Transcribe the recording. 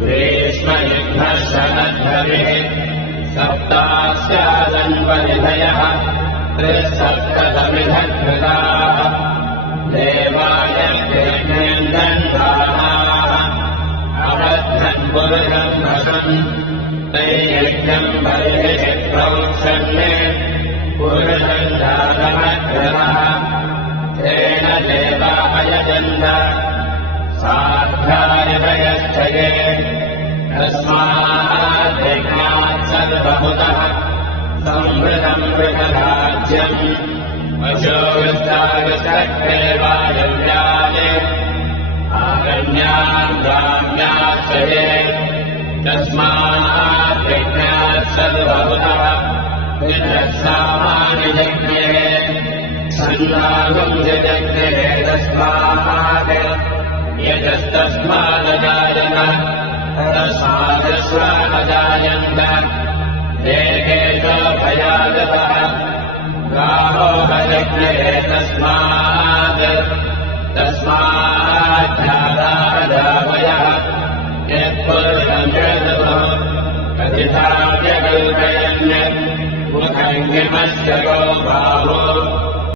ग्रीष्मयुग्मशनद्धरिः सप्तास्यादन्वनिधयः त्रिसप्तमिधकृताः देवाय कृष्णेन्द्रन्धानाः अबद्धन् पुरुषम् भसन् तैयज्ञम् बलिः प्रौक्षन्ये पुरुषम् जातमग्रहः तेन देवायजन्त साध्याय भयश्चये तस्माद्यज्ञात् सर्वभूतः संवृतम् वृषराज्यम् अशोगस्तागसत्तेवायव्याये आरण्याम् राम्याश्चये तस्माद्यज्ञात् सर्वभूतः विदक्षामानियज्ञे सन्नागम् यजज्ञे तस्मात् यजस्तस्मादजायत तस्मादस्वादजायन्त देहेश भयागतः गावो भजज्ञे तस्माज्जादावयः यत्पुरुषम् जगतो कथिताव्यकल्पयन् मुखङ्गिमस्य गो भावो